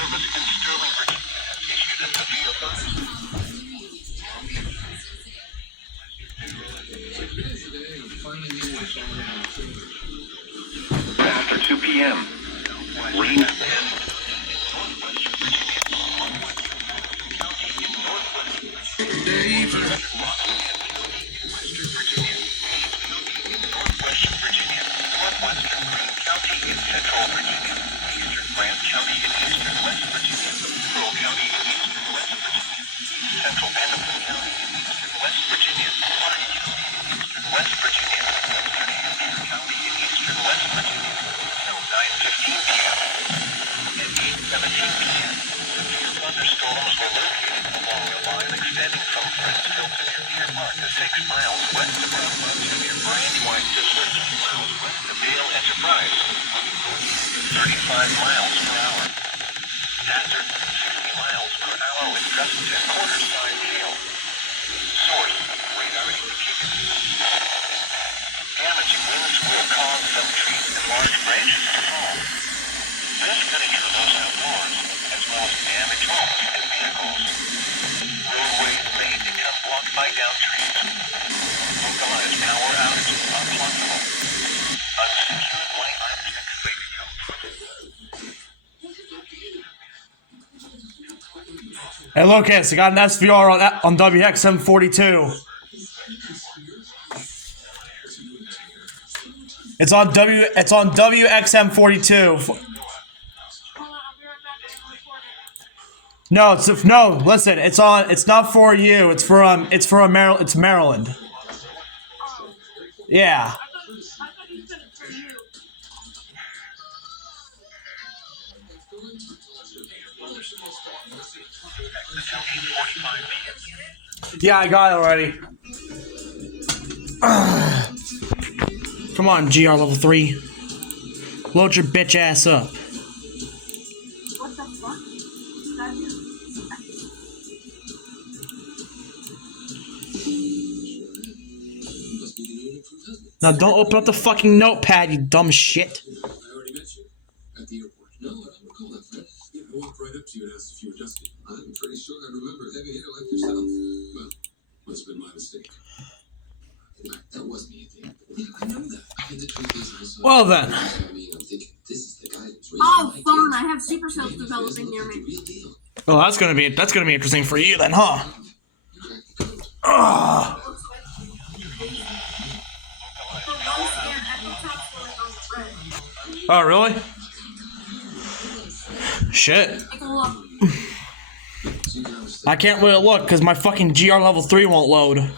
service in Sterling, Virginia, issued as the after 2 p.m. Rain Central Virginia, Eastern Grant County in eastern West Virginia, Pearl County in eastern West Virginia, Central Pendleton County in eastern West Virginia, Clark County in eastern West Virginia, Western Hampshire County in eastern West Virginia, till 9:15 p.m. At 8:17 p.m., severe thunderstorms were located along the line extending from Brentsville to near Mark to 6 miles west of Rockland to near Brandywine to 13 miles west of Dale Enterprise. 35 miles per hour. Hazard 60 miles per hour with gusts and quarter-size hail. Source, radar indicated. Damaging winds will cause some trees and large branches to fall. This could injure those outdoors, as well as damage homes and vehicles. Roadways may become blocked by downed trees. Localized power outages are possible. Unsecured light electric radio. Hey, Lucas, I got an SVR on WXM42. It's on WXM42. No, listen, it's not for you. It's Maryland. Yeah. Yeah, I got it already. Come on, GR level 3. Load your bitch ass up. What the fuck? Now don't open up the fucking notepad, you dumb shit. I already met you at the airport. No, I don't recall that, Fred. Yeah, I walked right up to you and asked if you were Justin. I'm pretty sure I remember a heavy hitter like yourself. Well, must have been my mistake. That was me, I think. Yeah, I know that. And the truth is, I saw Well then. I'm thinking, this is the guy who's raising Oh, my fun! kids. I have super cells developing near me. Real deal. Well, that's gonna be interesting for you then, huh? You cracked the code. Ugh. Oh, really? Shit. Take a look. I can't really look because my fucking GR level 3 won't load. Look,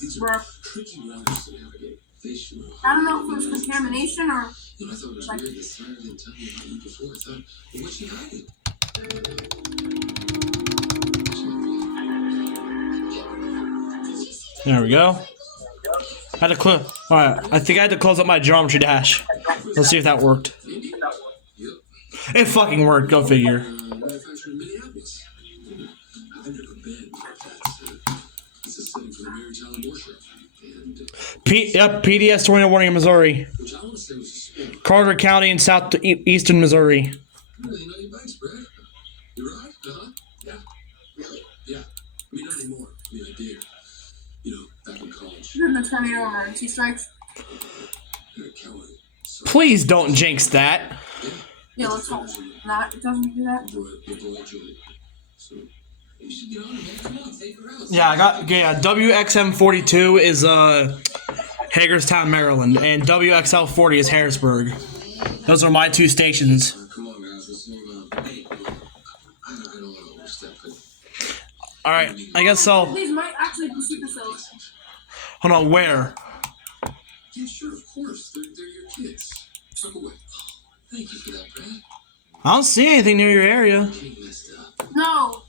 these are Bro. tricky waters to navigate. They sure are. I don't know if it was contamination or. You know, I thought it was weird that Sarah didn't tell me about you before. I thought, well, what's she hiding? There we go. I had to close. Alright, I think I had to close up my geometry dash. Let's see if that worked. It fucking worked, go figure. Manufactured in Minneapolis. I've never been, but that's a setting for the Mary Tyler Moore Show. And, PDS 21 Missouri. which I want to say was a spin. Carter County in southeastern Missouri. You really know your bikes, Brad. You ride? Uh-huh. Yeah. Really? Yeah. I mean, not anymore. I mean, I did. You know, back in college. Then the tornado emergency strikes. You're a coward. So, Please don't jinx that. Yeah, let's hope not. It doesn't do that. your boy, Julie. So, you should get on it, man. Come on, take her out. Yeah, WXM42 is Hagerstown, Maryland, and WXL40 is Harrisburg. Those are my 2 stations. Come on, guys. Let's move on. Hey, look, I don't want to overstep, but Alright, I guess so. These might actually be super cells. Hold on, where? yeah, sure, of course. They're your kids. Tuck away. Thank you for that, Brad. I don't see anything near your area. He messed up. No,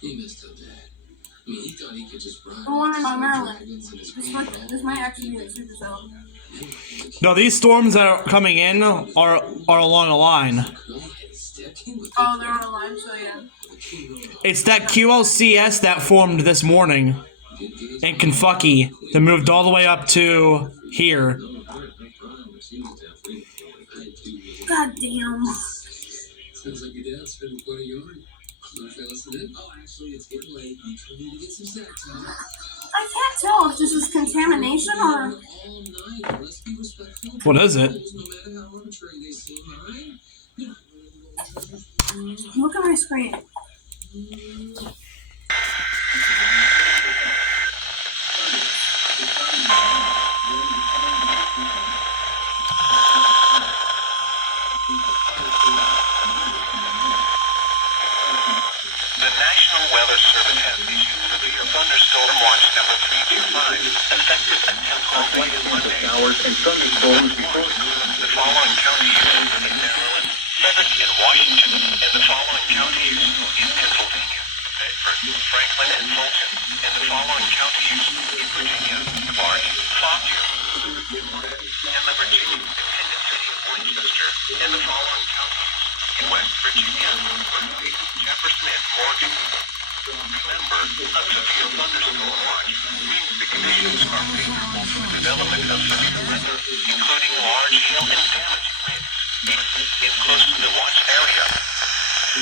He messed up bad. I mean, he thought he could just ride. the one in on Maryland. dragons and his This might actually be a super cell. No, these storms that are coming in are along a line. Oh, they're on a line, so yeah. It's that QLCS that formed this morning in Kentucky that moved all the way up to here. God damn. Sounds like your dad's spending quite a yarn. Want to listen in? Oh, actually, it's getting late. You two need to get some snack time. I can't tell if this is contamination or. All night. Let's be respectful. What is it? No matter how arbitrary they seem, all right? You know, Look at my screen. The National Weather Service has issued severe thunderstorm watch number 325, effective until 12 a.m. Monday. Showers and thunderstorms close the following counties in Maryland, Lebanon, and Washington, and the following counties in Pennsylvania, Bedford, Franklin, and Fulton, and the following counties in Virginia, Clark, Fauquier, and the Virginia Independent City of Winchester, and the following counties in West Virginia, Berkeley, Jefferson, and Morgan. Remember, a severe thunderstorm watch means the conditions are favorable for the development of severe weather, including large hail and damaging winds, in close to the watch area.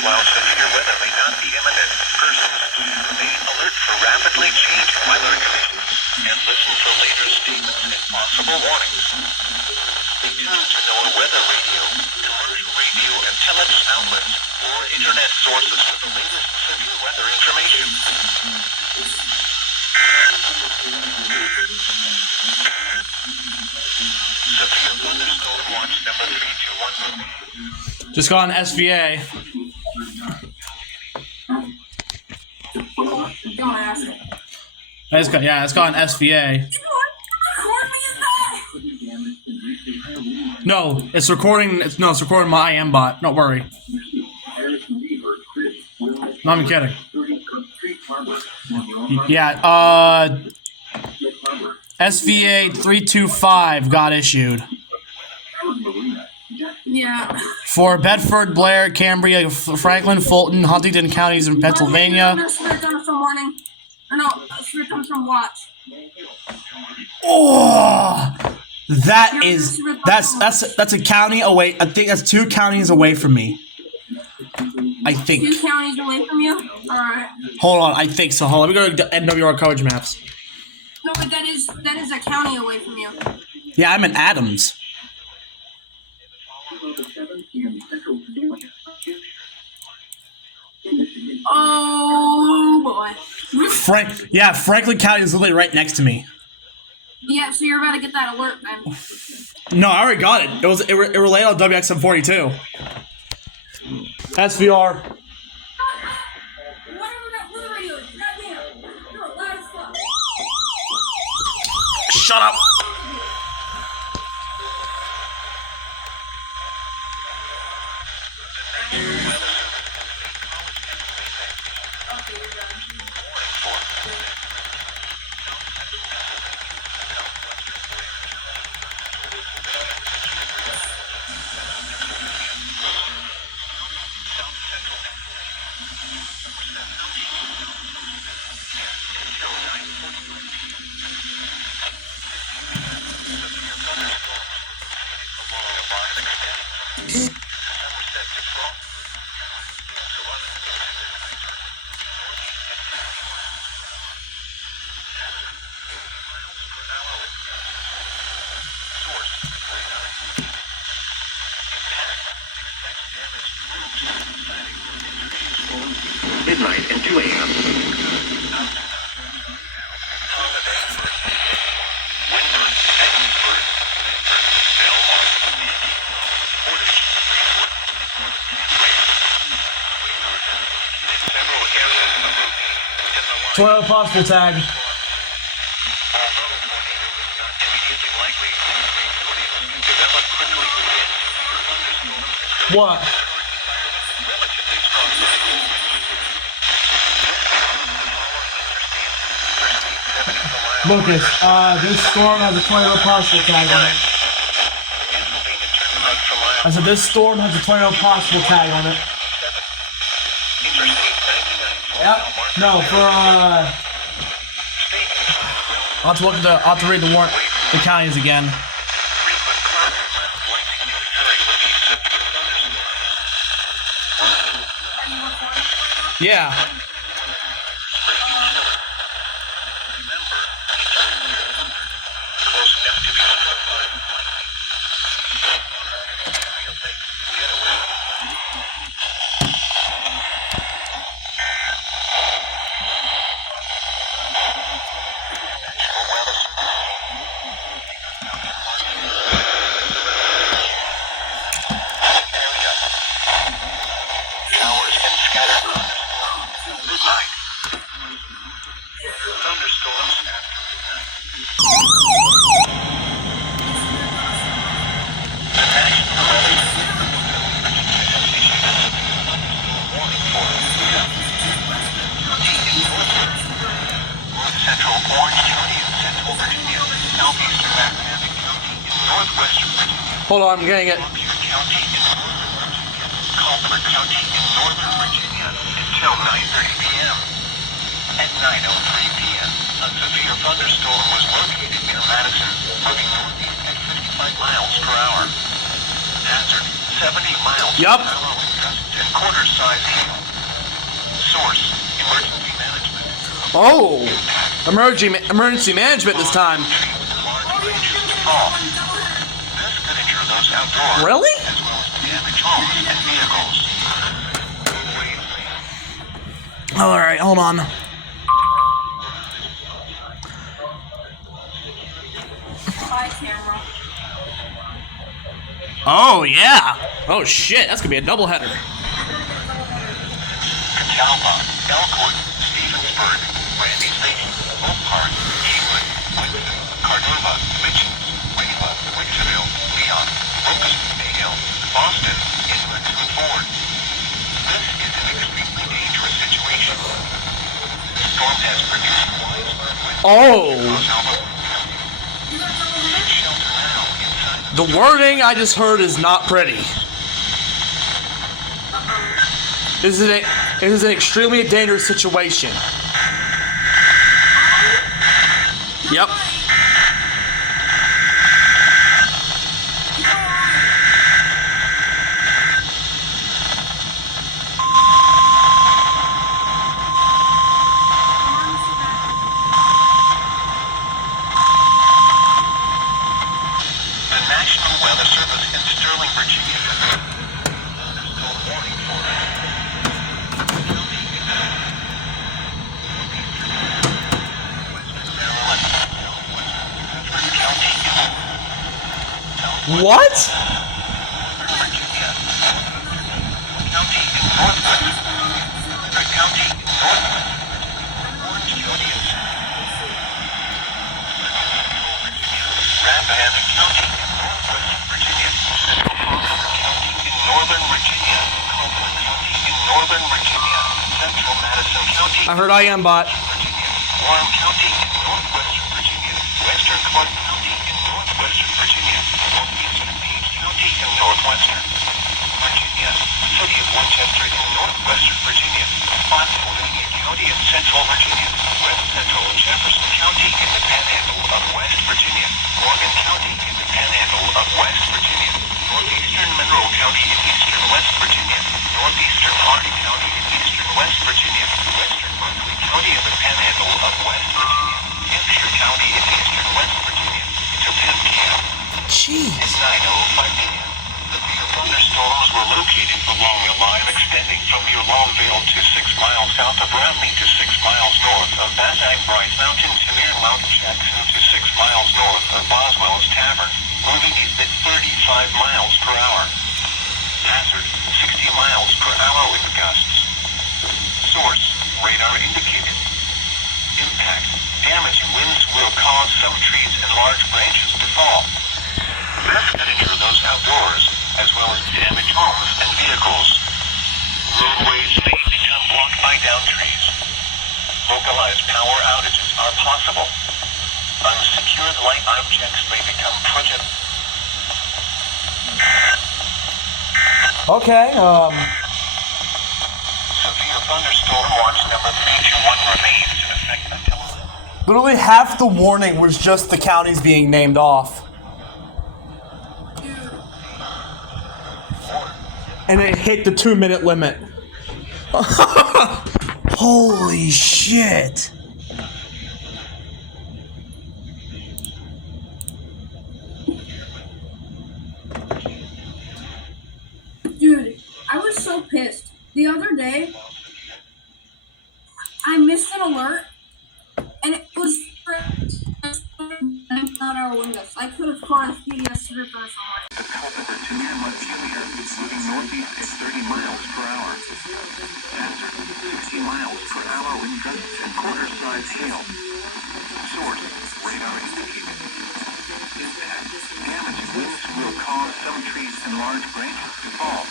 While severe weather may not be imminent, persons should remain alert for rapidly changing weather conditions and listen for later statements and possible warnings. Stay tuned to NOAA Weather Radio, commercial radio and television outlets, or internet sources for the latest severe weather information. Severe thunderstorm watch number 321. Just got an SVA. Don't ask. It's got an SVA. No, it's recording. It's recording my IM bot. Don't worry. No, I'm kidding. Yeah. SVA 325 got issued. Yeah. For Bedford, Blair, Cambria, Franklin, Fulton, Huntington counties in Pennsylvania. It comes from warning. Or no, it comes from watch. Oh, that's a county away. I think that's 2 counties away from me. I think. 2 counties away from you? Alright. Hold on, I think so. Hold on, let me go to NWR coverage maps. No, but that is a county away from you. Yeah, I'm in Adams. Oh boy. Franklin County is literally right next to me. Yeah, so you're about to get that alert then. No, I already got it. It relayed on WXM42. SVR. Whatever that weather radio is, goddamn. You're loud as fuck. Shut up. Midnight and 2 a.m. Toilet possible tag. What? Lucas, this storm has a tornado possible tag on it. I said this storm has a tornado possible tag on it. Yep. No, I'll have to look at I'll have to read the counties again. Yeah. Remember, close enough to be struck by lightning. Feel they get away. National Weather area. Showers and scattered thunderstorms till midnight. Thunderstorms after midnight. The National Weather has issued a warning for North Central Orange County in Central Virginia, Southeastern Rappahannock County in Northwestern Virginia, Hold on, I'm getting it. Columbia County in Northern Virginia, Colbert County in Northern Virginia until 9:30 p.m. At 9:03 p.m., a severe thunderstorm was located near Madison, moving northeast at 55 miles per hour. Hazard, 70 miles Yup. per hour with gusts and quarter-size hail. Source, emergency management. Oh, emergency management this time. Large branches to fall. This could injure those outdoors. Really? As well as damage homes and vehicles. All right, hold on. Bye, camera. Oh yeah. Oh shit, that's gonna be a doubleheader. Catawba, Elkwood, Stevensburg, Randy Station, Oak Park, Keywood, Winston, Cardova, Mitchell, Wayla, Wicksville, Leon, Locust, Mayhill, Boston, Inlet, and Ford. This is an extremely dangerous situation. The storm has produced widespread wind Oh, across Alabama. Take shelter now inside the wording I just heard is not pretty. This is an extremely dangerous situation. Yep. the National Weather Service in Sterling, Virginia. Thunderstorm warning for Western Maryland, Southwestern County, What? Virginia, County in Northwest, County in Northwest, Orange County in Rappahannock County in Northwest Virginia, Central County in Northern Virginia, Colbert County in Northern Virginia, Central Madison County I heard I am bot. Virginia, Warren County in Northwestern Virginia, Western Clark County in Northwestern Virginia, Northeastern Page County in Northwestern Virginia, City of Winchester in Northwestern Virginia, Spotsylvania County in Central Virginia, West Central Jefferson County in the Panhandle of West Virginia, Morgan County in the Panhandle of West Virginia, Northeastern Monroe County in Eastern West Virginia, Northeastern Hardin County in Eastern West Virginia, Western Berkeley County in the Panhandle of West Virginia, Hampshire County in Eastern West Virginia, until 10 p.m. Jeez. At 9:05 p.m., severe thunderstorms were located along a line extending from New Longville to 6 miles south of Romney to 6 miles north of Bazine Bryce Mountain to near Mount Jackson to 6 miles north of Boswell's Tavern, moving east at 35 miles per hour. Hazard, 60 miles per hour with gusts. Source, radar indicated. Impact, damaging winds will cause some trees and large branches to fall. This could injure those outdoors, as well as damage homes and vehicles. Roadways may become blocked by downed trees. Localized power outages are possible. Unsecured light objects may become project. Okay. Severe thunderstorm watch number 321 remains in effect until. Literally half the warning was just the counties being named off. And it hit the 2-minute limit. Holy shit. Dude, I was so pissed. The other day, I missed an alert, and it was on our windows. I could have caught a EAS stripper or something. The Delta Virginia and Montpelier, moving northeast at 30 miles per hour. Hazard, 60 miles per hour wind gusts and quarter-size hail. Source, radar indicated. Impact, damaging winds will cause some trees and large branches to fall.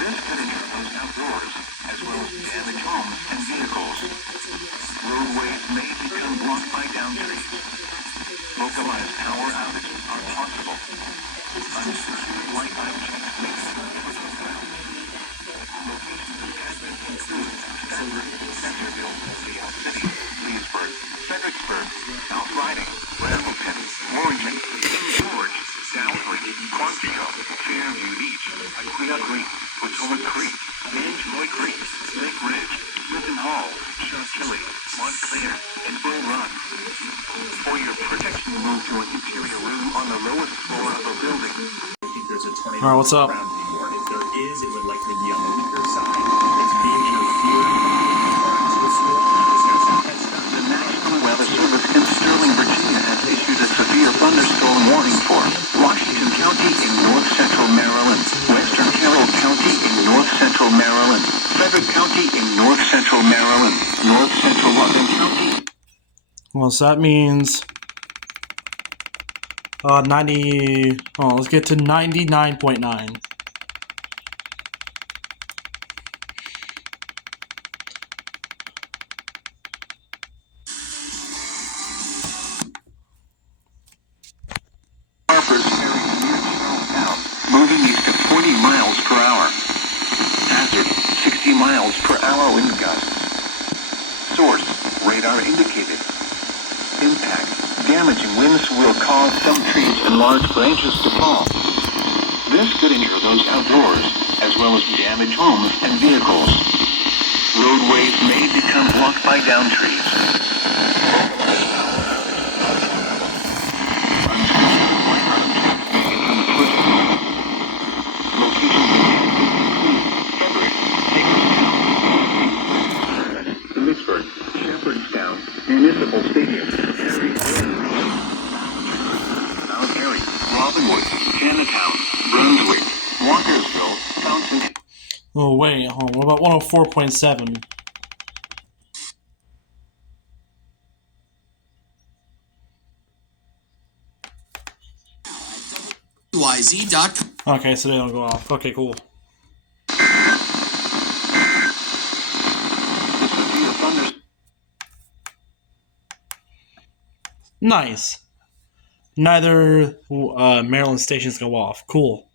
This could injure those outdoors, as well as damage homes and vehicles. Roadways may become blocked by downed trees. Localized power outages are possible. Unsecured Wi-Fi chains may be locations of admin include Stanford, Centerville, Seattle City, Leesburg, Fredericksburg, South Riding, Ramilton, Warrington, King George, Downbridge, Clarksville, Fairview Beach, Aquia Creek, Potomac Creek, Manjoy Creek, Lake Ridge, Linton Hall, Chantilly, Montclair, and Bull Run. For your protection, move to an interior room on the lowest floor of a building. I think there's a tornado All right, what's up? around New York. If there is, it would likely be on the weaker side. It's being interfered to the school. The National Weather Service in Sterling, Virginia has issued a severe thunderstorm warning for Washington County in north central Maryland, Western Carroll County in north central Maryland, Frederick County in north central Maryland, north central London County. Well, so that means 90. Oh, let's get to 99.9. Harper's Ferry near Charlestown, moving east at 40 miles per hour. Hazard, 60 miles per hour wind gusts. Source, radar indicated. Impact, damaging winds will cause some trees and large branches to fall. This could injure those outdoors, as well as damage homes and vehicles. Roadways may become blocked by downed trees. Leesburg, Shepherdstown, Municipal Stadium, Mount Airy, Robinwood, Chinatown, Brunswick, Walkersville, Fountain. Oh, wait. Oh, what about 104.7? YZ.com. Okay, so they don't go off. Okay, cool. Nice. Neither Maryland stations go off. Cool.